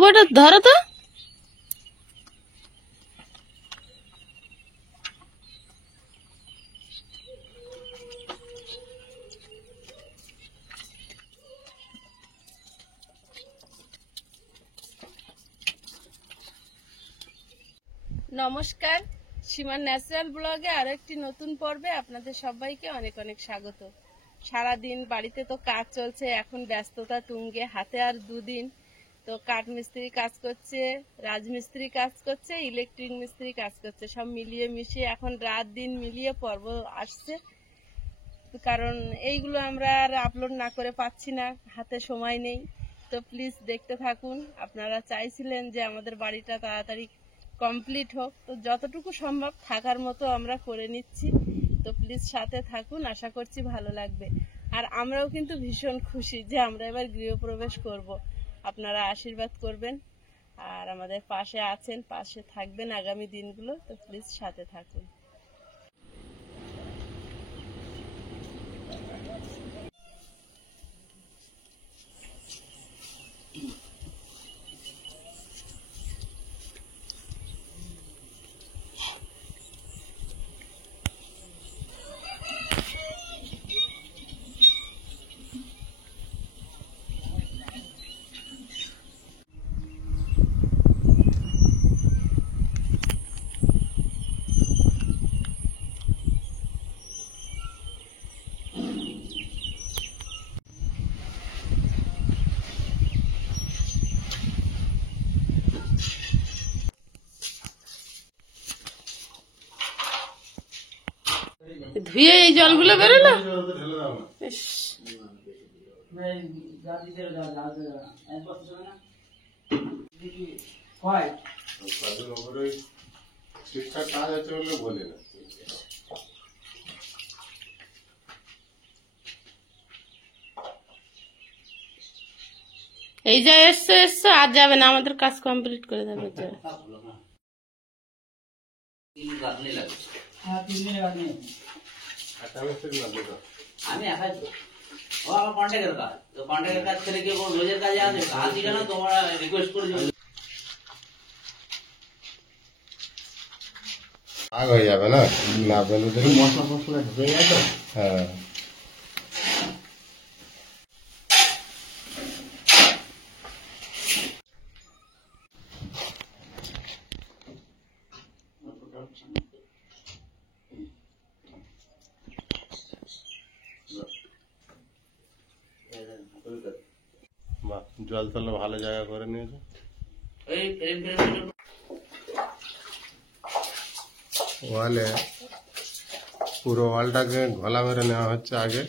বাবু এটা ধরো তো। নমস্কার, সীমার ন্যাচারাল ব্লগে আরো একটি নতুন পর্বে আপনাদের সবাইকে অনেক অনেক স্বাগত। সারাদিন বাড়িতে তো কাজ চলছে, এখন ব্যস্ততা তুঙ্গে, হাতে আর দুদিন। তো কাঠ মিস্ত্রি কাজ করছে, রাজমিস্ত্রি কাজ করছে, ইলেকট্রিক মিস্ত্রি কাজ করছে, সব মিলিয়ে মিশিয়ে এখন রাত দিন মিলিয়ে পর্ব আসছে। কারণ এইগুলো আমরা আর আপলোড না করে পাচ্ছি না, হাতে সময় নেই। তো প্লিজ দেখতে থাকুন। আপনারা চাইছিলেন যে আমাদের বাড়িটা তাড়াতাড়ি কমপ্লিট হোক, তো যতটুকু সম্ভব থাকার মতো আমরা করে নিচ্ছি। তো প্লিজ সাথে থাকুন, আশা করছি ভালো লাগবে। আর আমরাও কিন্তু ভীষণ খুশি যে আমরা এবার গৃহপ্রবেশ করব। আপনারা আশীর্বাদ করবেন আর আমাদের পাশে আছেন, পাশে থাকবেন আগামী দিনগুলো। তো প্লিজ সাথে থাকুন। ধুয়ে এই জলগুলো বেরোলো। এই যা এসছো এসছো, আর যাবে না, আমাদের কাজ কমপ্লিট করে দেবে। আমি একাই তো, ও আমার কন্ট্যাক্টের কাজ, তো কন্ট্যাক্টের কাজ ছেড়ে গিয়ে রোজের কাজে আছে, কাজ দিলে না তোমরা রিকোয়েস্ট করে আগ হয়ে যাবে না, না বেলুদের মশলা ফসলা ঢুকে যায় তো। হ্যাঁ বাহ, জল তাহলে ভালো জায়গা করে নিয়েছে। এই ফ্রেম ফ্রেম ওয়ালে পুরো ওয়ালটাকে ঘোলা মেরে নেওয়া হচ্ছে আগে,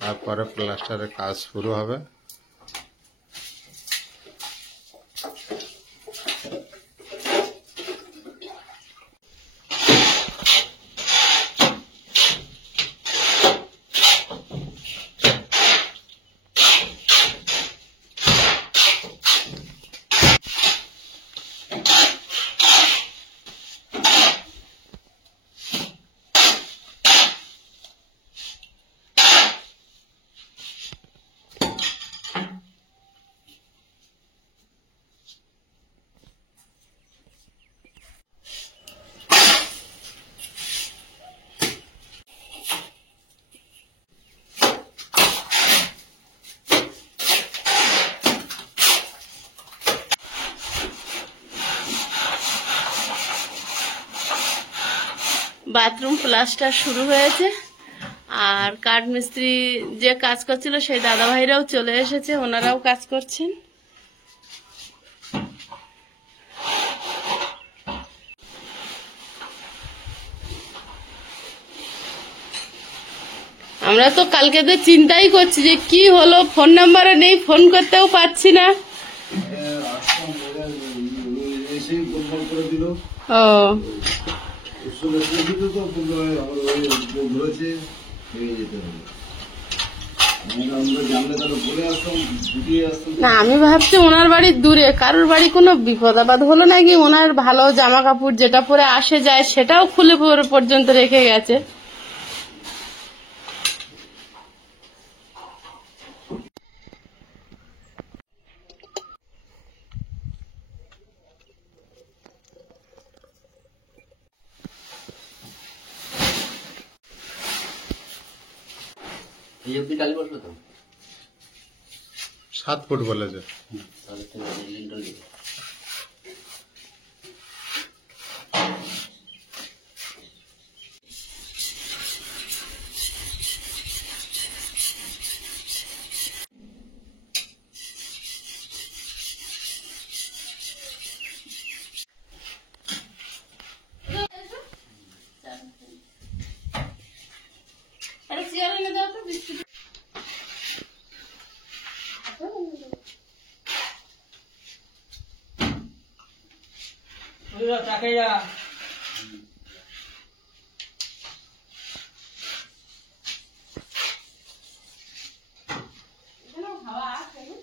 তারপরে প্লাস্টারের কাজ শুরু হবে। বাথরুম প্লাস্টার শুরু হয়েছে, আর কাঠ মিস্ত্রি যে কাজ করছিল সেই দাদা ভাইরাও চলে এসেছে, ওনারাও কাজ করছেন। আমরা তো কালকে তো চিন্তাই করছি যে কি হলো, ফোন নাম্বারও নেই, ফোন করতেও পারছি না। ও না, আমি ভাবছি ওনার বাড়ি দূরে, কারোর বাড়ি কোনো বিপদ আপদ হলো নাকি, ওনার ভালো জামা কাপড় যেটা পরে আসে যায় সেটাও খুলে পর্যন্ত রেখে গেছে। এই অব্দি টালি বসবে তো? 7 ফুট বলেছে। তাহলে তো লিন্টন দিবে। আরে চেয়ার এনে দাও তো বিস্কুট। এখানে হাওয়া আছে না?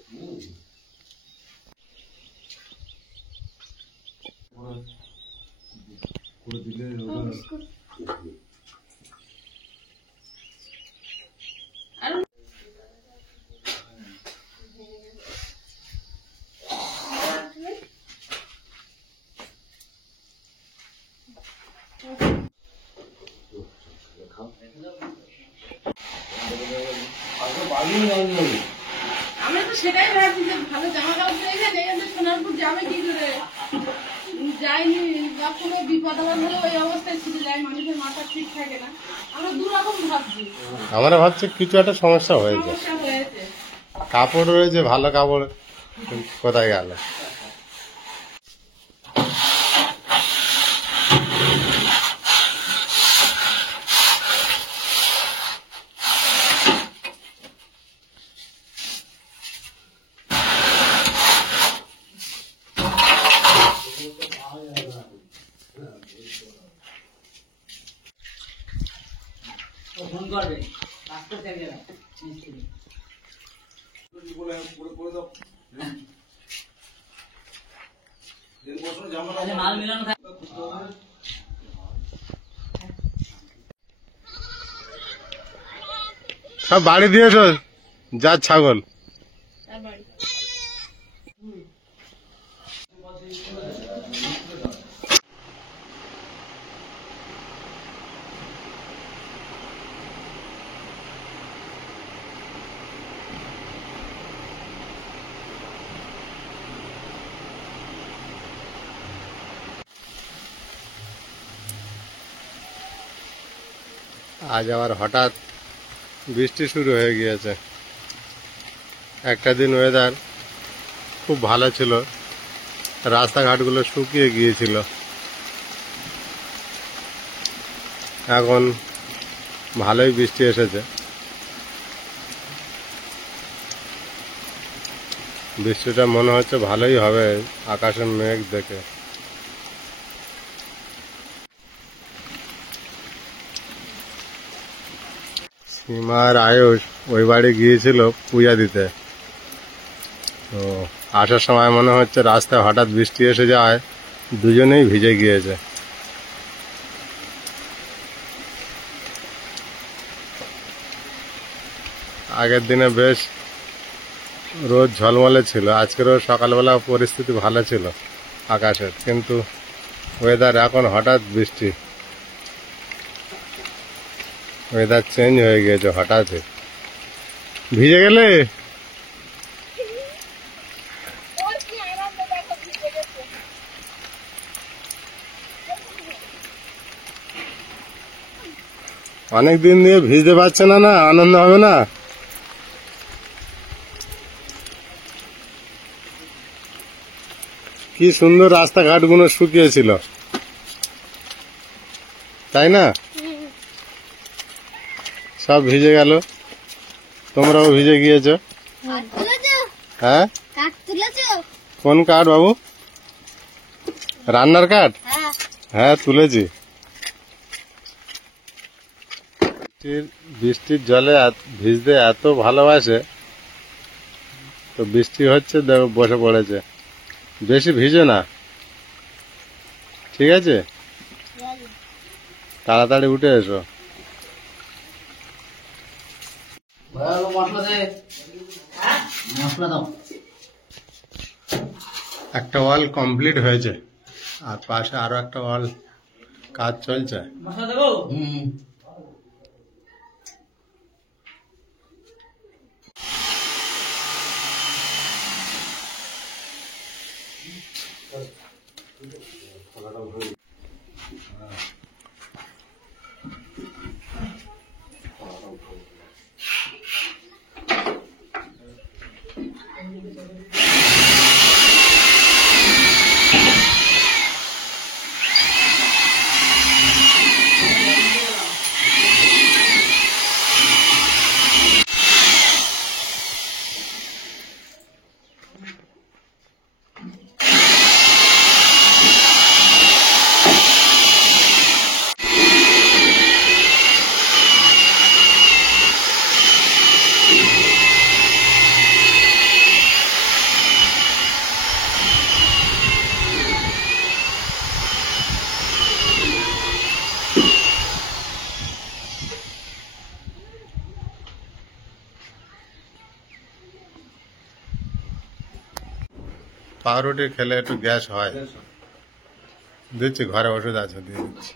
আমি তো সেটাই ভাবছি যে ভালো জামা কাপড় পেয়ে গেলে এখানে সোনারপুর যাবে কি করে, যায়নি বা কোনো বিপদ আপদ হলে ওই অবস্থায় ছুটে যায়, মানুষের মাথা ঠিক থাকে না। আমরা দুরকম ভাবছি, আমরা ভাবছি কিছু একটা সমস্যা হয়েছে, সমস্যা হয়েছে। কাপড় রয়েছে ভালো কাপড়, কোথায় গেল? ফোন করবে, রাস্তা থেকে মিস্ত্রি। মাল মিলানো সব বাড়ি দিয়েছো যা ছাগল। তার বাড়ি আজ আবার হঠাৎ বৃষ্টি শুরু হয়ে গিয়েছে। একটা দিন ওয়েদার খুব ভালো ছিল, রাস্তাঘাটগুলো শুকিয়ে গিয়েছিল, এখন ভালোই বৃষ্টি এসেছে। বৃষ্টিটা মনে হচ্ছে ভালোই হবে আকাশের মেঘ দেখে। সীমা আর আয়ুষ ওই বাড়ি গিয়েছিল পূজা দিতে, তো আসার সময় মনে হচ্ছে রাস্তায় হঠাৎ বৃষ্টি এসে যায়, দুজনেই ভিজে গিয়েছে। আগের দিনে বেশ রোদ ঝলমলে ছিল, আজকেরও সকালবেলা পরিস্থিতি ভালো ছিল আকাশের, কিন্তু ওয়েদার এখন হঠাৎ বৃষ্টি, ওয়েদার চেঞ্জ হয়ে গিয়েছে হঠাৎই। ভিজে গেলে অনেক দিন দিয়ে ভিজতে পারছে না, না আনন্দ হবে না? কি সুন্দর রাস্তাঘাটগুলো শুকিয়েছিল, তাই না? সব ভিজে গেল, তোমরাও ভিজে গিয়েছো। হ্যাঁ, কোন কাঠ বাবু? রান্নার কাঠ? হ্যাঁ তুলেছি। বৃষ্টির জলে ভিজতে এত ভালোবাসে, তো বৃষ্টি হচ্ছে দেখো বসে পড়েছে। বেশি ভিজে না, ঠিক আছে? তাড়াতাড়ি উঠে এসো। মশলা দে, মশলা দাও। একটা ওয়াল কমপ্লিট হয়েছে, আর পাশে আরো একটা ওয়াল কাজ চলছে। মশলা দেবো? পাউরুটি খেলে একটু গ্যাস হয়। গ্যাস হয়। দিচ্ছি, ঘরে ওষুধ আছে, দিয়ে দিচ্ছি।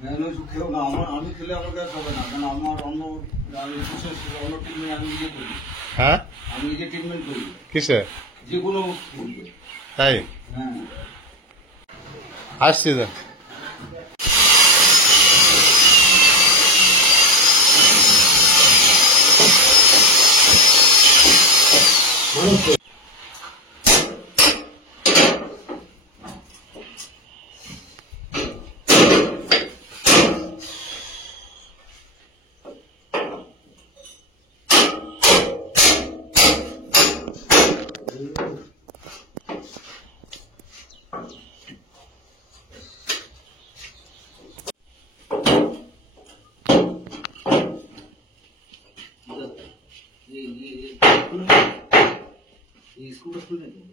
হ্যাঁ, নয় শুধু খেও না, আমি খেলে আমার গ্যাস হবে না, কারণ আমার আমি বিশেষ অন্য ট্রিটমেন্ট আমি নিজে করি। হ্যাঁ, আমি নিজে ট্রিটমেন্ট করি, কিসে? যে কোনো ফুলকে। তাই হ্যাঁ, আসছি তো। এই স্কুলটা খুলে দেবো,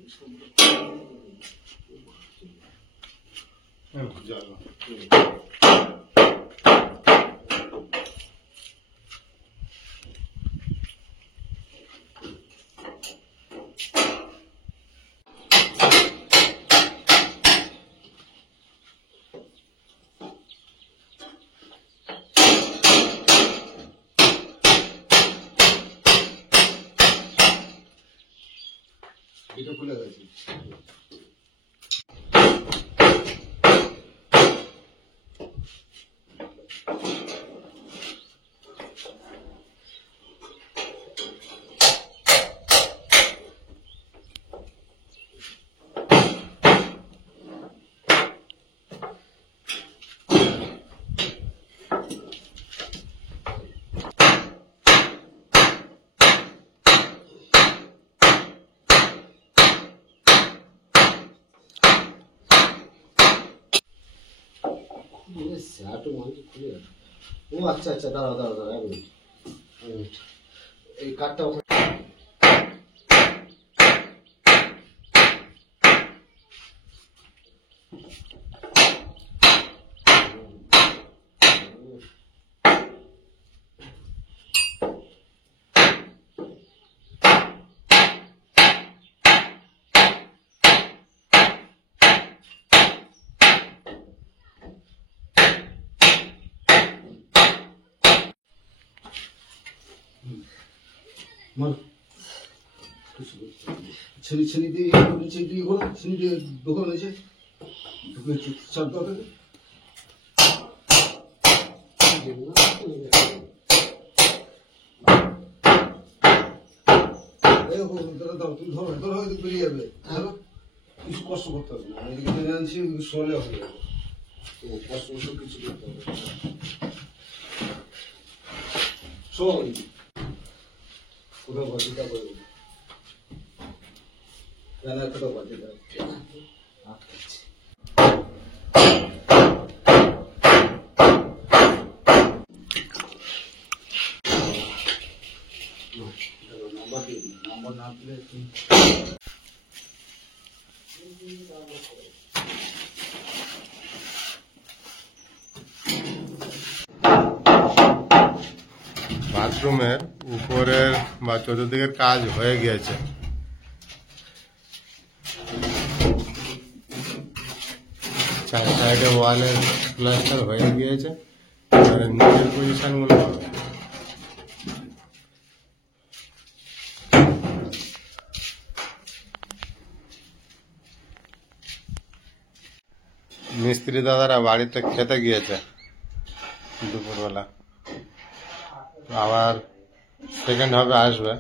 এটা খুলে গেছে। ও আচ্ছা আচ্ছা, দাঁড়াও দাঁড়াও দাঁড়াও, এক মিনিট। এই কার্ডটা ওখানে মার ছেলে দিয়ে নিচে দিয়ে ঘোরা, ছেলে দিয়ে দোকান নিচে ঢুকে চার দোকানে দাও, তুমি ধরো ধরো, বেরিয়ে যাবে। ধরো, কিছু কষ্ট করতে হবে না, আমি এদিকে টেনে আনছি, সরলে হয়ে যাবে। কষ্ট কিছু করতে হবে। শোন, কোথাও বাজিটা করবে জানা, কোথাও বাজিটা নাম্বার দিয়ে দিই, নাম্বার না দিলে বাথরুমের উপরের বা চতুর্দিকের কাজ হয়ে গিয়েছে। চার সাইডে ওয়ালের প্লাস্টার হয়ে গিয়েছে, এবারে নিচের পজিশন গুলো হবে। মিস্ত্রি দাদারা বাড়িতে খেতে গিয়েছে দুপুরবেলা, আবার সেকেন্ড হাফে আসবে।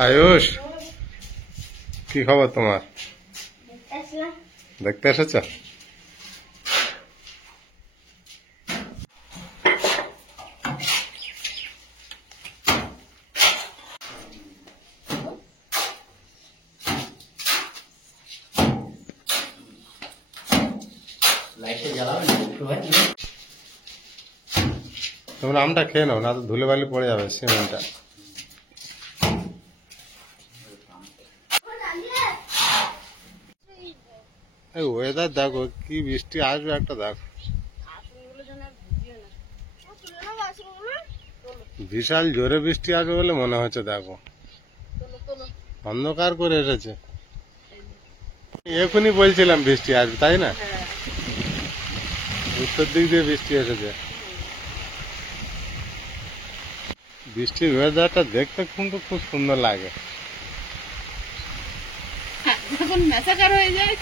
আয়ুষ, কি খবর তোমার? দেখতে এসেছ? লাইটটা জ্বালাবে না একটু ভাই? তোমরা আমটা খেয়ে নাও, না তো ধুলে বালি পড়ে যাবে সিমেন্টটা। এই ওয়েদার দেখো, কি বৃষ্টি আসবে একটা দেখো। আসনগুলো যেন আর ভিজিও না। বিশাল জোরে বৃষ্টি আসবে বলে মনে হচ্ছে, দেখো তোলো তোলো। অন্ধকার করে এসেছে। এখনই বলছিলাম বৃষ্টি আসবে, তাই না? হ্যাঁ, উত্তর দিক দিয়ে বৃষ্টি এসেছে। বৃষ্টির ওয়েদারটা দেখতে কিন্তু খুব সুন্দর লাগে। যখন ম্যাসাকার হয়ে যায়।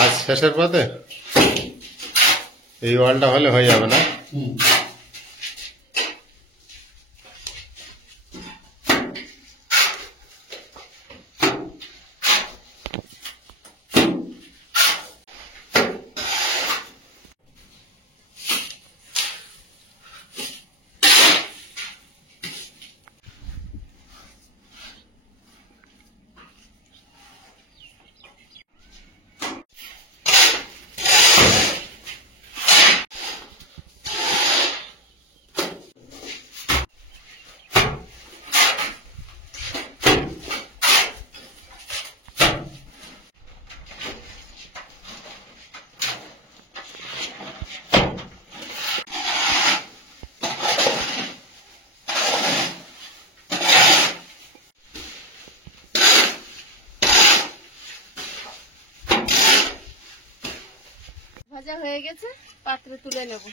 আজ শেষের পথে এই ওয়ালটা হলে হয়ে যাবে না? ভাজা হয়ে গেছে, পাত্রে তুলে নেব।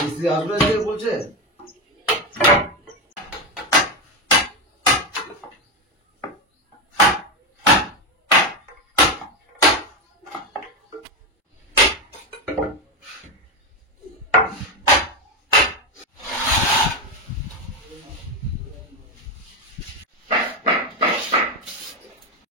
মিস্ত্রি আসবে যে বলছে